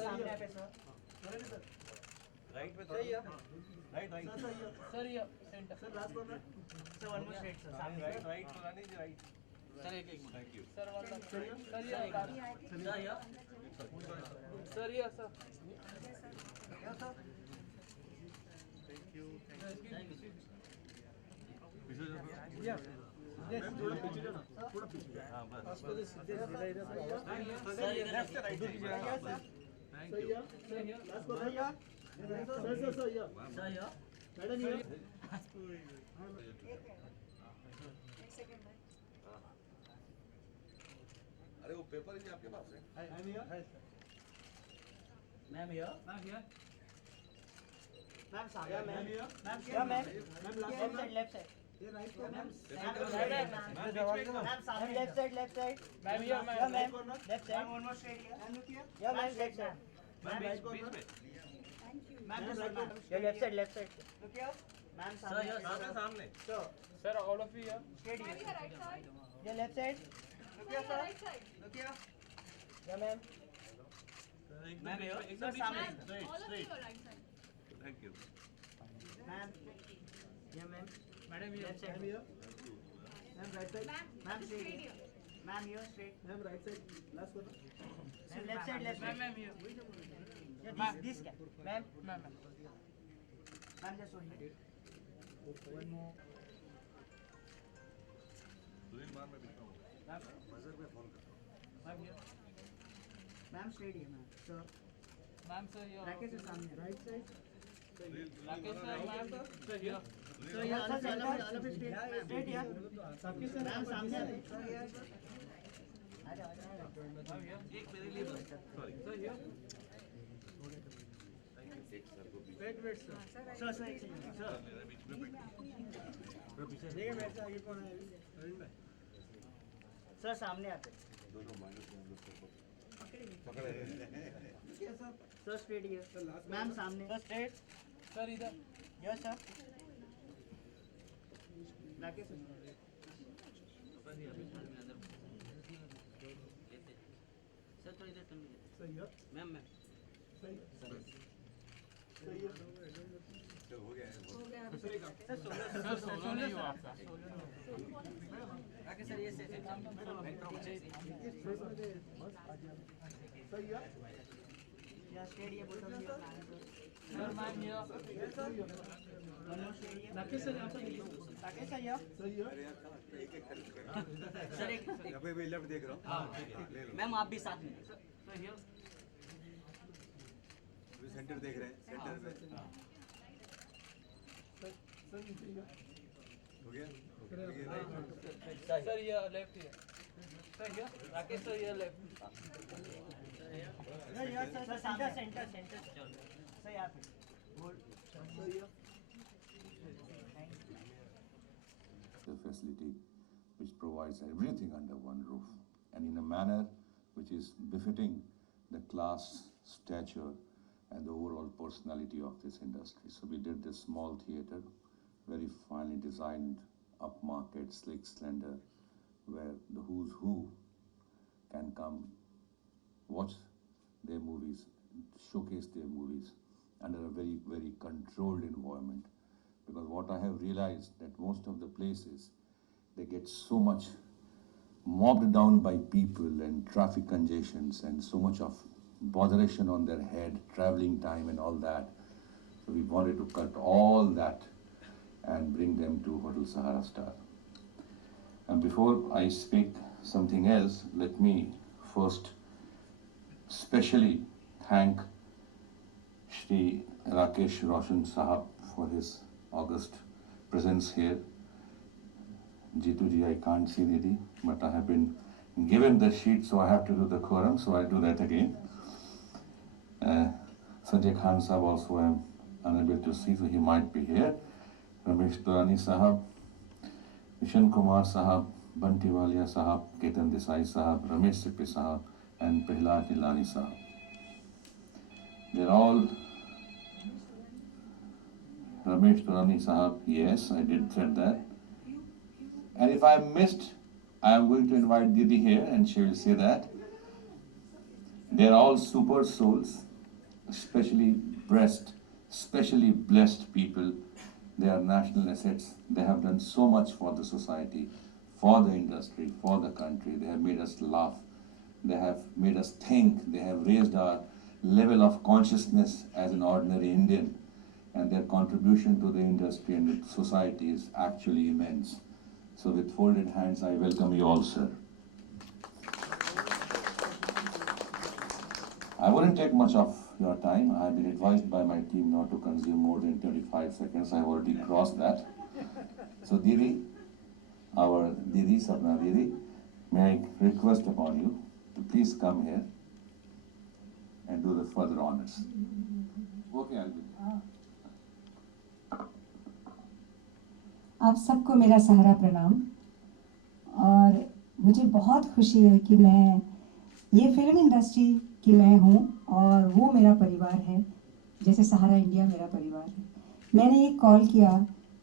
सामने पे sir right पे सही है राइट राइट सर ये centre sir last corner sir one more straight sir सामने राइट राइट पुरानी जी राइट सर एक एक thank you sir one sir ये सर ये सर ये सर थैंक यू थोड़ा पीछे जाना थोड़ा पीछे हां बस सीधा इधर सर इधर लेफ्ट से right sir thank you sir last को सर मैडम ये एक सेकंड भाई अरे वो पेपर ही आपके पास है ma'am here ma'am here ma'am सामने ma'am here ma'am left side ये राइट को मैम सामने left side ma'am here ma'am left side one more straight here ma'am look here या मैम लेफ्ट साइड मैम बीच में मैम ये left side look here ma'am सामने sir all of you here straight here right side ये left side look here sir look here या ma'am ma'am sir सामने straight thank you ma'am या ma'am madam here left side here ma'am right side ma'am straight here ma'am here straight ma'am right side last corner ma'am left side ma'am here या this क्या ma'am ma'am just one minute one more Sunil Mann में बिल्कुल ma'am buzzer पे phone कर ma'am here ma'am straight here ma'am sir ma'am sir here Rakesh sir सामने right side Rakesh sir ma'am sir here sir here all of straight here सबके sir ma'am सामने sir here आजा एक मेरे लिए बस sorry sir here wait sir sir एक second sir मेरे बीच में बैठ देखिए मेरे से आगे कौन है अरविंद भाई सर सामने आते दोनों माइनस में हम लोग पकड़े सर स्ट्रेट हियर मैम सामने सर स्ट्रेट सर इधर यस सर राकेश सर थोड़ी इधर टर्न सर हियर मैम सही तो हो गया सर सोलो नहीं हुआ आपका राकेश सर ये से सही है या स्ट्रेट ये बोतल सर मैम ये राकेश सर यहां पर राकेश सर ये सही है अरे यार एक एक सर एक अबे मैं लेफ्ट देख रहा हूं हां ले लो मैम आप भी साथ में सर हियर अभी सेंटर देख रहे हैं सेंटर में हो गया सर ये left here sir here Rakesh सर ये लेफ्ट सर सेंटर सर यहाँ पे the facility which provides everything under one roof and in a manner which is befitting the class, stature and the overall personality of this industry. So we did this small theater, very finely designed, upmarket, slick, slender, where the who's who can come, watch their movies, showcase their movies under a very, very controlled environment. Because what I have realized that most of the places, they get so much mobbed down by people and traffic congestions and so much of botheration on their head, traveling time and all that. So we wanted to cut all that and bring them to Hotel Sahara Star. And before I speak something else, let me first specially thank Shri Rakesh Roshan Sahab for his august presence here. Jitu ji, I can't see Didi, but I have been given the sheet, so I have to do the quorum, so I do that again. Sanjay Khan Sahab also I am unable to see, so he might be here. Ramesh Durani Sahab, Vishen Kumar Sahab, Banti Walia Sahab, Ketan Desai Sahab, Ramesh Sippy Sahab, and Prahlad Nilani Sahab. They're all Ramesh Taurani Sahab, yes, I did said that. And if I missed, I am going to invite Didi here and she will say that. They are all super souls, especially blessed people. They are national assets. They have done so much for the society, for the industry, for the country. They have made us laugh. They have made us think. They have raised our level of consciousness as an ordinary Indian. And their contribution to the industry and the society is actually immense. So with folded hands, I welcome you all, sir. I wouldn't take much of your time. I have been advised by my team not to consume more than 35 seconds. I have already crossed that. So Didi, our Didi, Sapna Didi, may I request upon you to please come here and do the further honors. Okay, I'll be there. आप सबको मेरा सहारा प्रणाम। और मुझे बहुत खुशी है कि मैं ये फिल्म इंडस्ट्री की मैं हूँ और वो मेरा परिवार है, जैसे सहारा इंडिया मेरा परिवार है। मैंने एक कॉल किया,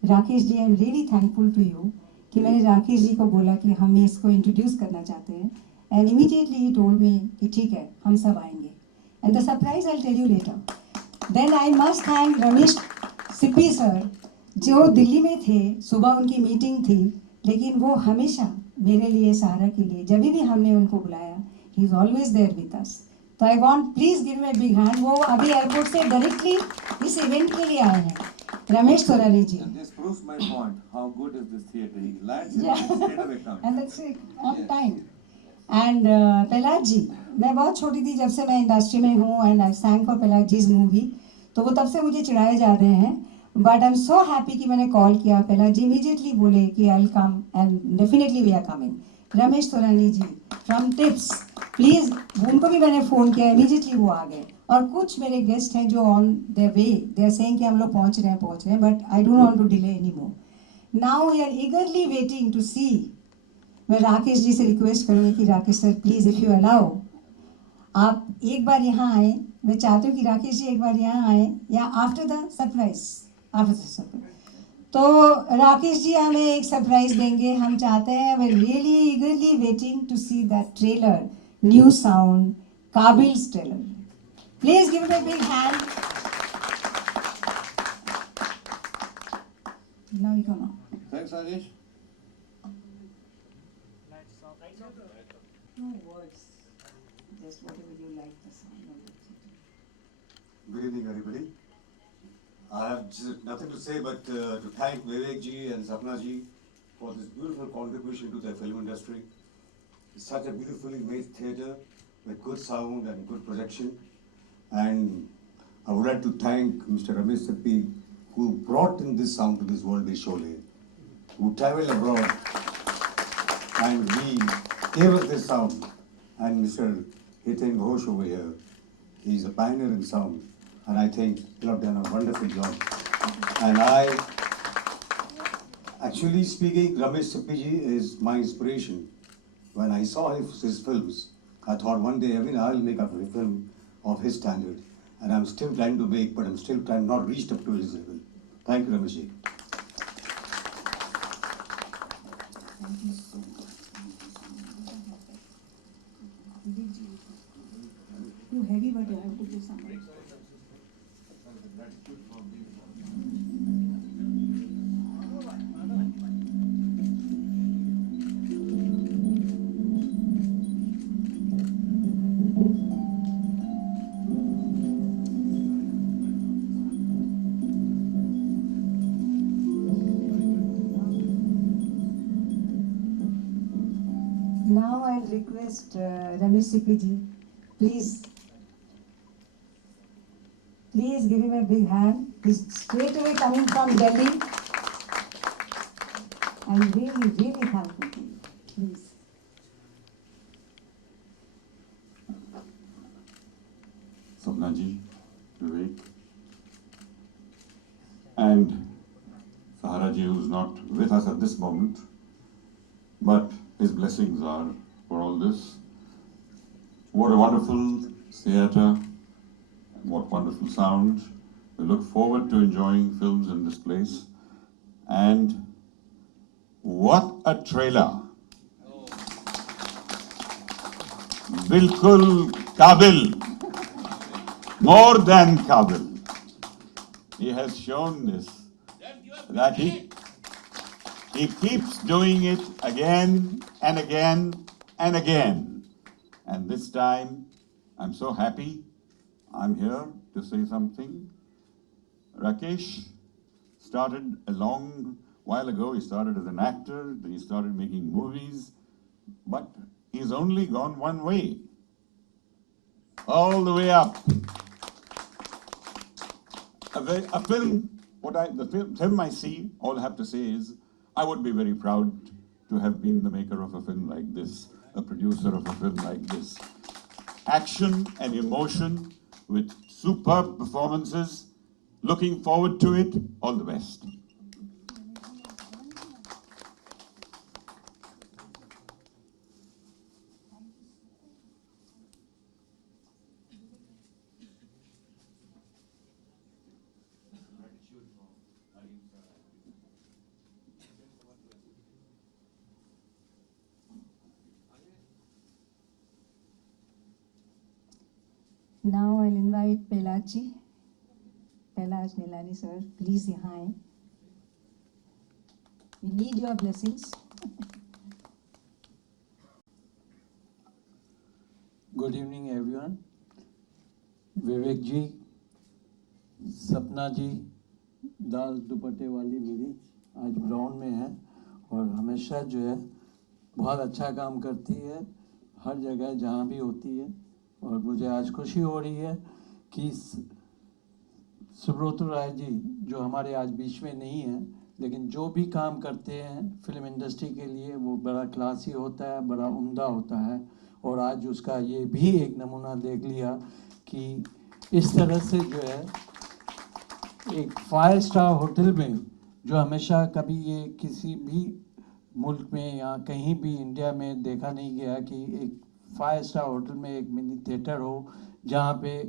Rakesh ji, I am really thankful to you कि मैंने राकेश जी को बोला कि हम इसको इंट्रोड्यूस करना चाहते हैं, एंड इमीडिएटली ही टोल्ड मी कि ठीक है, हम सब आएंगे, and the surprise I tell you later. Then I must thank Ramesh Sippy sir, जो दिल्ली में थे, सुबह उनकी मीटिंग थी, लेकिन वो हमेशा मेरे लिए, सहारा के लिए, जब भी हमने उनको बुलाया, he is always there with us. तो I want please give me a big hand. वो अभी एयरपोर्ट से डायरेक्टली इस इवेंट के लिए आए हैं, रमेश तौरानी जी। And this proves my point. How good is this theatre? He lands in straight away comes. And that's it, on time. And Prahlad जी, मैं बहुत छोटी थी जब से मैं इंडस्ट्री में हूँ, and I sang for Prahlad जी's मूवी, तो वो तब से मुझे चिढ़ाए जा रहे हैं, but I am so happy कि मैंने कॉल किया। प्रहलाद जी इमीडिएटली बोले कि I will come, and definitely we are coming. Ramesh Taurani ji from Tips, please, उनको भी मैंने फ़ोन किया, इमीडिएटली वो आ गए। और कुछ मेरे गेस्ट हैं जो on the way, they are saying कि हम लोग पहुंच रहे हैं, but I don't want to delay any more. Now we are eagerly waiting to see. मैं राकेश जी से रिक्वेस्ट करूँगी कि Rakesh sir please, if you allow, आप एक बार यहाँ आए। मैं चाहती हूँ कि राकेश जी एक बार यहाँ आए, या after the surprise, after the surprise. तो राकेश जी हमें एक सरप्राइज देंगे, हम चाहते हैं। We really eagerly waiting to see that trailer, new sound, Kaabil's trailer. Please give it a big hand. Now you can. Thanks, Rajesh. No words, just whatever you like the sound of it. Good evening, everybody. I have just nothing to say but to thank Vivek ji and Sapna ji for this beautiful contribution to the film industry. It's such a beautifully made theatre with good sound and good projection. And I would like to thank Mr. Ramesh Sippy, who brought in this sound to this world with Sholay, who traveled abroad and he gave us this sound. And Mr. Hiten Ghosh over here, he's a pioneer in sound. And I think you have done a wonderful job. And actually speaking, Ramesh Sippy ji is my inspiration. When I saw his films, I thought one day even I'll make a film of his standard. And I'm still trying to make, but I'm still not reached up to his level. Thank you, Ramesh ji. Thank you so much. Too heavy, but you have to do something. Now I'll request Ramesh Sippy ji, please give him a big hand. He's straight away coming from Delhi. I'm really, really thankful to you. Please. Sapna ji, Vivek, and Sahara ji, who's not with us at this moment, but his blessings are for all this. What a wonderful theatre, what wonderful sound, We look forward to enjoying films in this place. And what a trailer! Bilkul Kabil, more than Kabil. He has shown this, that he keeps doing it again and again and again. And this time, I'm so happy I'm here to say something. Rakesh started a long while ago. He started as an actor, then he started making movies, but he's only gone one way, all the way up. A film, the film I see, all I have to say is, I would be very proud to have been the maker of a film like this, a producer of a film like this. Action and emotion with superb performances. Looking forward to it. All the best. Now I'll invite Pelaji. Pelaj Nilani sir, please यहाँ आए. We need your blessings. Good evening everyone. विवेक जी, सपना जी, दाल दुपट्टे वाली मेरी आज ग्राउंड में है और हमेशा जो है बहुत अच्छा काम करती है हर जगह जहाँ भी होती है. और मुझे आज खुशी हो रही है कि सुब्रत राय जी जो हमारे आज बीच में नहीं है, लेकिन जो भी काम करते हैं फिल्म इंडस्ट्री के लिए वो बड़ा क्लासी होता है, बड़ा उम्दा होता है. और आज उसका ये भी एक नमूना देख लिया कि इस तरह से जो है एक 5 स्टार होटल में, जो हमेशा कभी ये किसी भी मुल्क में या कहीं भी इंडिया में देखा नहीं गया कि एक 5 स्टार होटल में एक मिनी थिएटर हो जहाँ पे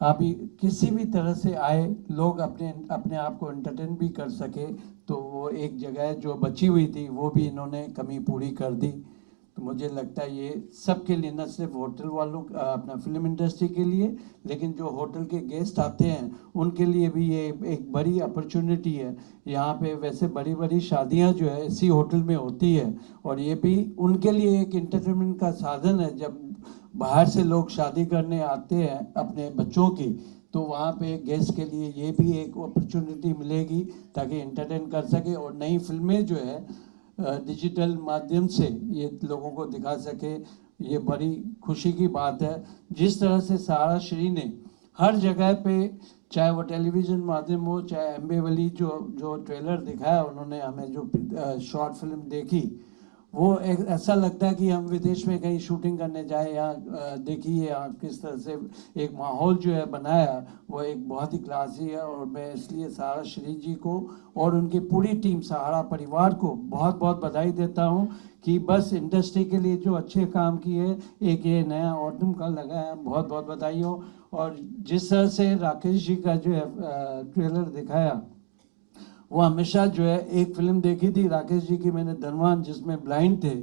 अभी किसी भी तरह से आए लोग अपने आप को एंटरटेन भी कर सके. तो वो एक जगह जो बची हुई थी वो भी इन्होंने कमी पूरी कर दी. तो मुझे लगता है ये सबके लिए, न सिर्फ होटल वालों अपना फिल्म इंडस्ट्री के लिए, लेकिन जो होटल के गेस्ट आते हैं उनके लिए भी ये एक बड़ी अपॉर्चुनिटी है. यहाँ पे वैसे बड़ी बड़ी शादियाँ जो है इसी होटल में होती है और ये भी उनके लिए एक इंटरटेनमेंट का साधन है. जब बाहर से लोग शादी करने आते हैं अपने बच्चों की, तो वहाँ पे गेस्ट के लिए ये भी एक अपॉर्चुनिटी मिलेगी ताकि एंटरटेन कर सके और नई फिल्में जो है डिजिटल माध्यम से ये लोगों को दिखा सके. ये बड़ी खुशी की बात है. जिस तरह से सारा श्री ने हर जगह पे, चाहे वो टेलीविज़न माध्यम हो, चाहे एम्बेवली जो ट्रेलर दिखाया उन्होंने हमें, जो शॉर्ट फिल्म देखी, वो एक ऐसा लगता है कि हम विदेश में कहीं शूटिंग करने जाए. यहाँ देखिए यहाँ किस तरह से एक माहौल जो है बनाया, वो एक बहुत ही क्लासी है. और मैं इसलिए सहारा श्री जी को और उनकी पूरी टीम सहारा परिवार को बहुत बहुत बधाई देता हूँ कि बस इंडस्ट्री के लिए जो अच्छे काम किए, एक ये नया ऑटम का लगा है, बहुत बहुत बधाई हो. और जिस तरह से राकेश जी का जो है ट्रेलर दिखाया, वो हमेशा जो है एक फिल्म देखी थी राकेश जी की मैंने, धनवान, जिसमें ब्लाइंड थे,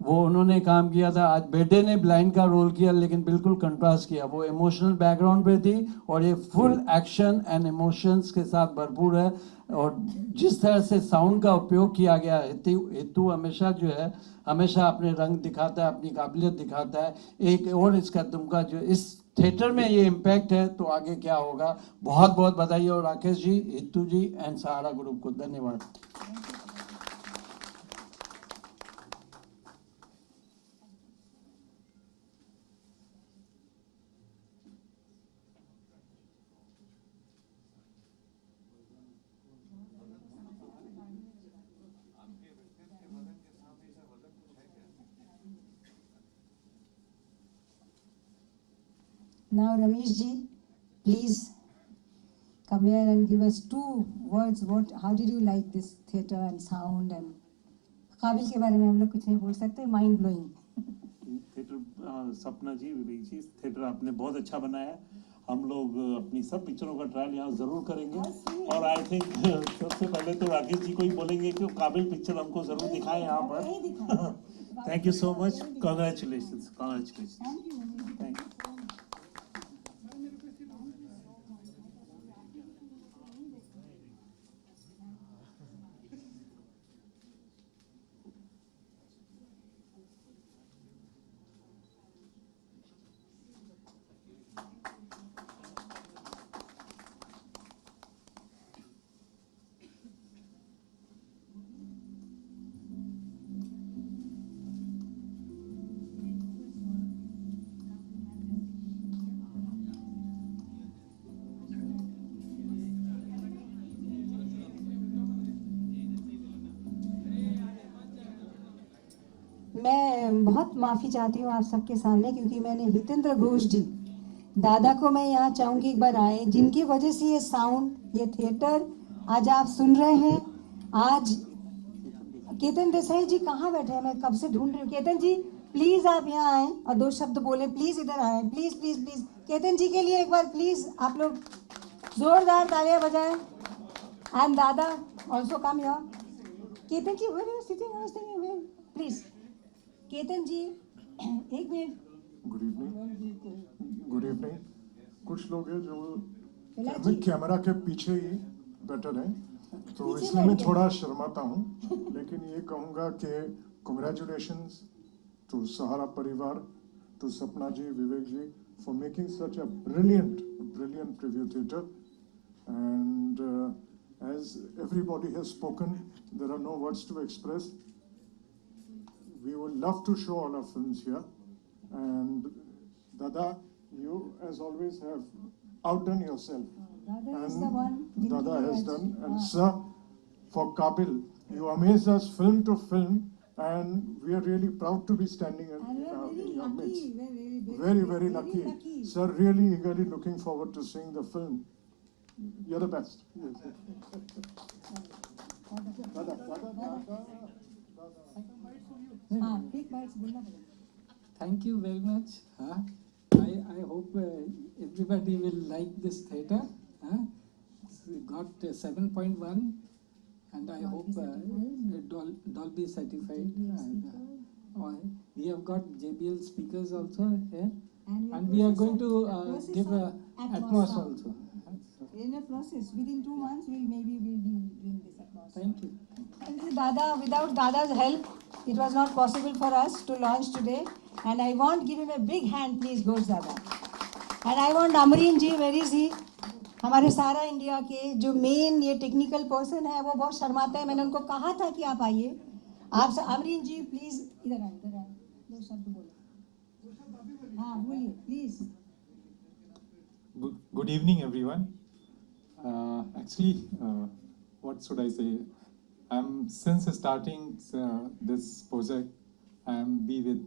वो उन्होंने काम किया था. आज बेटे ने ब्लाइंड का रोल किया लेकिन बिल्कुल कंट्रास्ट किया. वो इमोशनल बैकग्राउंड पे थी और ये फुल एक्शन एंड इमोशंस के साथ भरपूर है. और जिस तरह से साउंड का उपयोग किया गया है, हितू हमेशा जो है हमेशा अपने रंग दिखाता है, अपनी काबिलियत दिखाता है. एक और इसका तुमका जो इस थिएटर में ये इम्पैक्ट है, तो आगे क्या होगा. बहुत बहुत बधाई हो राकेश जी, हितू जी एंड सहारा ग्रुप को. धन्यवाद. Now Ramesh ji, please come here and give us 2 words. How did you like this theatre and sound and काबिल के बारे में हम लोग कुछ नहीं बोल सकते. Mind blowing. थिएटर सपना जी, विवेक जी, थिएटर आपने बहुत अच्छा बनाया. हम लोग अपनी सब पिक्चरों का ट्रायल यहाँ ज़रूर करेंगे। और आई थिंक सबसे पहले तो राकेश जी को ही बोलेंगे कि काबिल पिक्चर हमको ज़रूर दिखाएं यहाँ पर। Thank you so much, congratulations, congratulations, thank you. मैं बहुत माफ़ी चाहती हूँ आप सबके सामने, क्योंकि मैंने हितेंद्र घोष जी दादा को मैं यहाँ चाहूँगी एक बार आए, जिनकी वजह से ये साउंड, ये थिएटर आज आप सुन रहे हैं। आज केतन देसाई जी कहाँ बैठे हैं, मैं कब से ढूंढ रही हूँ। केतन जी प्लीज़ आप यहाँ आए और दो शब्द बोले, प्लीज़ इधर आए, प्लीज़ प्लीज़ प्लीज़। केतन जी के लिए एक बार प्लीज़ आप लोग जोरदार तालियां बजाएं। एंड दादा also come here. Ketan ji where are sitting, please. Ketan ji एक मिनट। Good evening, good evening. कुछ लोग हैं जी। जो कैमरा के पीछे ही बेटर है, तो पीछे इसलिए मैं बैठ थोड़ा शर्माता हूँ। लेकिन ये कहूँगा कि congratulations to Sahara Parivar, to Sapna ji, Vivek ji, for making such a brilliant review theatre. And as everybody has spoken, there are no words to express. We would love to show all our films here. And Dada, you as always have outdone yourself. Dada is And the one. Dada has done. And sir, for Kabil, you amaze us film to film, and we are really proud to be standing in, And we are very in your lucky. midst. Very Very lucky. lucky. Sir, really eagerly looking forward to seeing the film. You're the best. हाँ, एक बार से बोलना पड़ेगा। Thank you very much. I hope everybody will like this theatre. We got 7.1, and I hope Dolby certified. We have got JBL speakers also here, and we are going to give Atmos also. In a process, within 2 months, we'll be doing this across. Thank you. Thank you, Dada. Without Dada's help, it was not possible for us to launch today. And I want give him a big hand, please, Ghosh Dada. And I want Amreen ji, where is he? हमारे सारा इंडिया के जो मेन ये technical person है, वो बहुत शर्माते हैं। मैंने उनको कहा था कि आप आइए। आप अमरीन जी प्लीज इधर आए, दो शब्द बोलो। हाँ बोलिए please. Good evening, everyone. Actually, what should I say? I'm since starting this project, I'm be with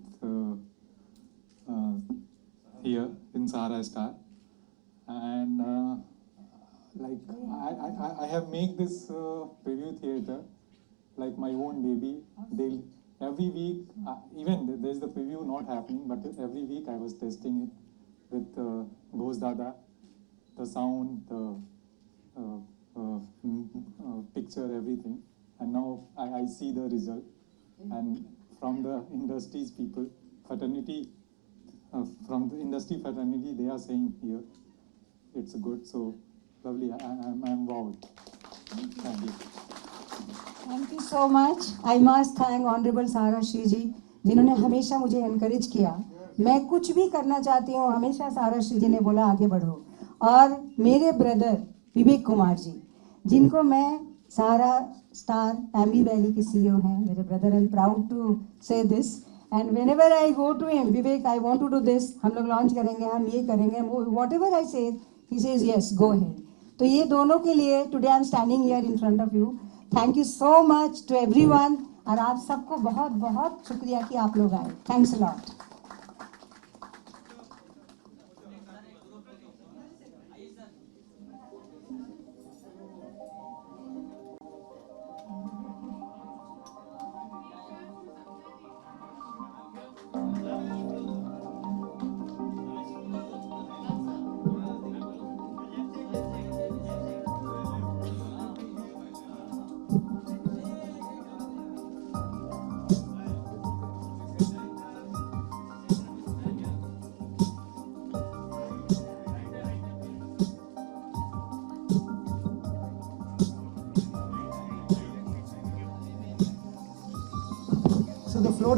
here in Sahara Star, and like I have made this preview theater like my own baby. They every week, even there's the preview not happening, but every week I was testing it with Ghosh Dada, the sound, the picture, everything, and now I see the result. And from the industry's people, fraternity, from the industry fraternity, they are saying here it's good. So lovely. I'm wowed. Thank you. Thank you so much. I must thank honourable सारा श्री जी, जिन्होंने हमेशा मुझे इनकरेज किया। मैं कुछ भी करना चाहती हूँ, हमेशा सारा श्री जी ने बोला आगे बढ़ो। और मेरे ब्रदर विवेक कुमार जी, जिनको मैं सहारा स्टार एमी वैली के सीईओ हैं, मेरे brother, and proud to say this. And whenever I go to him, Vivek I want to do this, हम लोग लॉन्च करेंगे, हम ये करेंगे, what ever I say, he says yes go ahead. तो ये दोनों के लिए today I am standing here in front of you. Thank you so much to everyone, और आप सबको बहुत बहुत शुक्रिया कि आप लोग आए। Thanks a lot.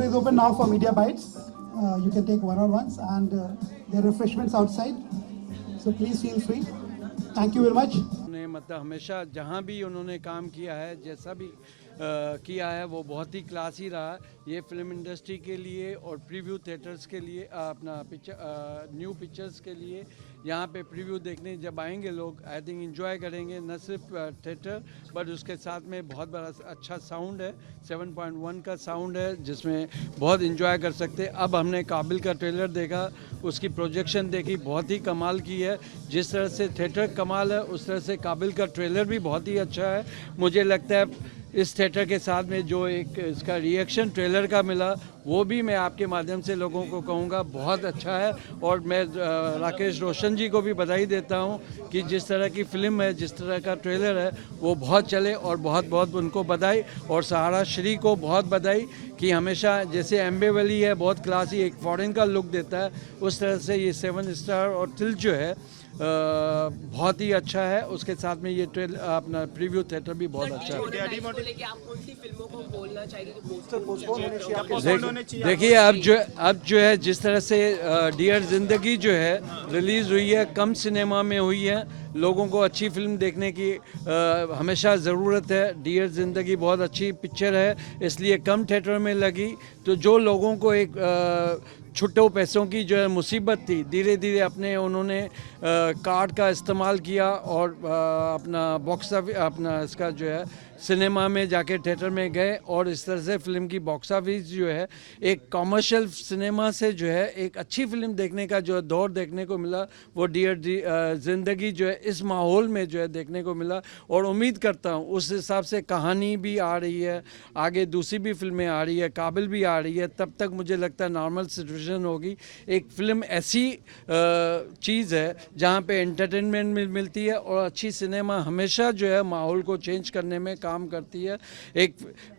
floor is open now for media bites. You can take one-on-ones and there are refreshments outside. So please feel free. Thank you very much. मतलब हमेशा जहाँ भी उन्होंने काम किया है, जैसा भी किया है, वो बहुत ही क्लासी रहा। ये फिल्म इंडस्ट्री के लिए और प्रीव्यू थिएटर्स के लिए, अपना न्यू पिक्चर्स के लिए यहाँ पे प्रीव्यू देखने जब आएंगे लोग, आई थिंक एंजॉय करेंगे, न सिर्फ थिएटर बट उसके साथ में बहुत बड़ा अच्छा साउंड है, 7.1 का साउंड है जिसमें बहुत एंजॉय कर सकते हैं। अब हमने काबिल का ट्रेलर देखा, उसकी प्रोजेक्शन देखी, बहुत ही कमाल की है। जिस तरह से थिएटर कमाल है उस तरह से काबिल का ट्रेलर भी बहुत ही अच्छा है। मुझे लगता है इस थिएटर के साथ में जो एक इसका रिएक्शन ट्रेलर का मिला, वो भी मैं आपके माध्यम से लोगों को कहूँगा बहुत अच्छा है। और मैं राकेश रोशन जी को भी बधाई देता हूँ कि जिस तरह की फ़िल्म है, जिस तरह का ट्रेलर है, वो बहुत चले और बहुत बहुत उनको बधाई। और सहारा श्री को बहुत बधाई कि हमेशा जैसे एम्बे वैली है बहुत क्लासी, एक फॉरेन का लुक देता है, उस तरह से ये 7 स्टार और तिल जो है बहुत ही अच्छा है। उसके साथ में ये ट्रेल अपना प्रीव्यू थिएटर भी बहुत अच्छा है। देखिए अब जो है जिस तरह से डियर जिंदगी जो है रिलीज़ हुई है, कम सिनेमा में हुई है, लोगों को अच्छी फिल्म देखने की हमेशा ज़रूरत है। डियर ज़िंदगी बहुत अच्छी पिक्चर है, इसलिए कम थिएटर में लगी। तो जो लोगों को एक छुट्टो पैसों की जो है मुसीबत थी, धीरे धीरे अपने उन्होंने कार्ड का इस्तेमाल किया और अपना बॉक्स ऑफिस, अपना इसका जो है सिनेमा में जाके थिएटर में गए और इस तरह से फिल्म की बॉक्स ऑफिस जो है एक कमर्शियल सिनेमा से जो है एक अच्छी फिल्म देखने का जो दौर देखने को मिला, वो डियर ज़िंदगी जो है इस माहौल में जो है देखने को मिला। और उम्मीद करता हूँ उस हिसाब से कहानी भी आ रही है, आगे दूसरी भी फिल्में आ रही है, काबिल भी आ रही है, तब तक मुझे लगता है नॉर्मल सिचुएशन होगी। एक फ़िल्म ऐसी चीज़ है जहाँ पे एंटरटेनमेंट मिलती है और अच्छी सिनेमा हमेशा जो है माहौल को चेंज करने में काम करती है। एक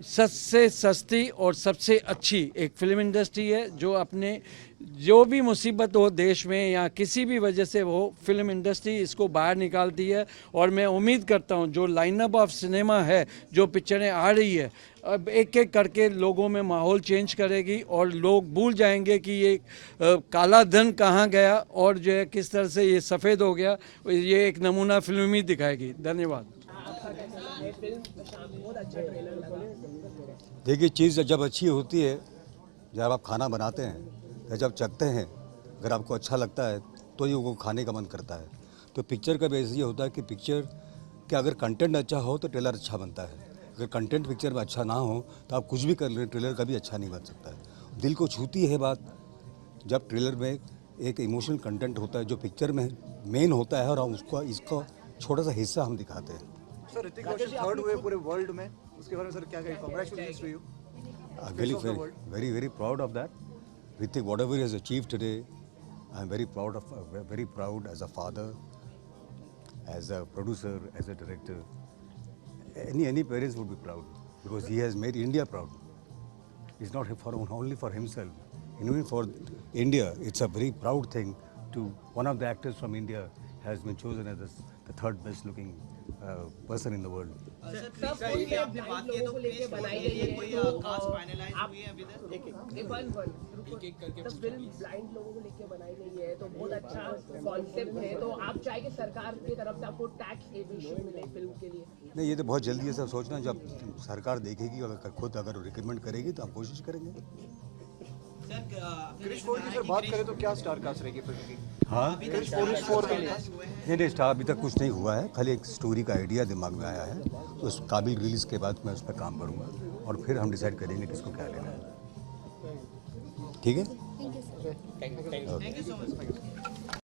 सबसे सस्ती और सबसे अच्छी एक फिल्म इंडस्ट्री है जो अपने जो भी मुसीबत हो देश में या किसी भी वजह से वो फिल्म इंडस्ट्री इसको बाहर निकालती है। और मैं उम्मीद करता हूँ जो लाइनअप ऑफ सिनेमा है, जो पिक्चरें आ रही है, अब एक एक करके लोगों में माहौल चेंज करेगी और लोग भूल जाएंगे कि ये काला धन कहाँ गया और जो है किस तरह से ये सफ़ेद हो गया। ये एक नमूना फिल्म ही दिखाएगी। धन्यवाद। देखिए, चीज़ जब अच्छी होती है, जब आप खाना बनाते हैं या जब चखते हैं, अगर आपको अच्छा लगता है तो ही वो खाने का मन करता है। तो पिक्चर का बेस ये होता है कि पिक्चर का अगर कंटेंट अच्छा हो तो ट्रेलर अच्छा बनता है। अगर कंटेंट पिक्चर में अच्छा ना हो तो आप कुछ भी कर लें, ट्रेलर कभी अच्छा नहीं बन सकता है। दिल को छूती है बात जब ट्रेलर में एक इमोशनल कंटेंट होता है जो पिक्चर में मेन होता है और हम उसको इसका छोटा सा हिस्सा हम दिखाते हैं। सर, ऋतिक रोशन थर्ड हुए पूरे वर्ल्ड में, उसके बारे में सर क्या कहें? Congratulations to you. Very very proud of that. Hrithik, whatever he has achieved today, I am very proud as a father, as a producer, as a director. Any parents would be proud because he has made India proud. It's not only for himself, even for India. It's a very proud thing to one of the actors from India has been chosen as the third best looking person in the world. Film blind लोगों को लेके बनाई गई है तो बहुत अच्छा कॉन्सेप्ट है, तो आप चाहे कि सरकार की तरफ से आपको टैक्स एविशन मिले फिल्म के लिए? नहीं, ये तो बहुत जल्दी है सब सोचना। जब सरकार देखेगी और खुद अगर रिकमेंड करेगी तो हम कोशिश करेंगे। क्रिश 4 की सर बात करें तो क्या स्टार कास्ट रहेगी फिल्म की? हाँ, क्रिश 4 के लिए नहीं स्टार अभी तक कुछ नहीं हुआ है, खाली एक स्टोरी का आइडिया दिमाग में आया है। तो उस काबिल रिलीज़ के बाद मैं उस पर काम करूँगा और फिर हम डिसाइड करेंगे किसको क्या लेना है। ठीक है? Thank you so much.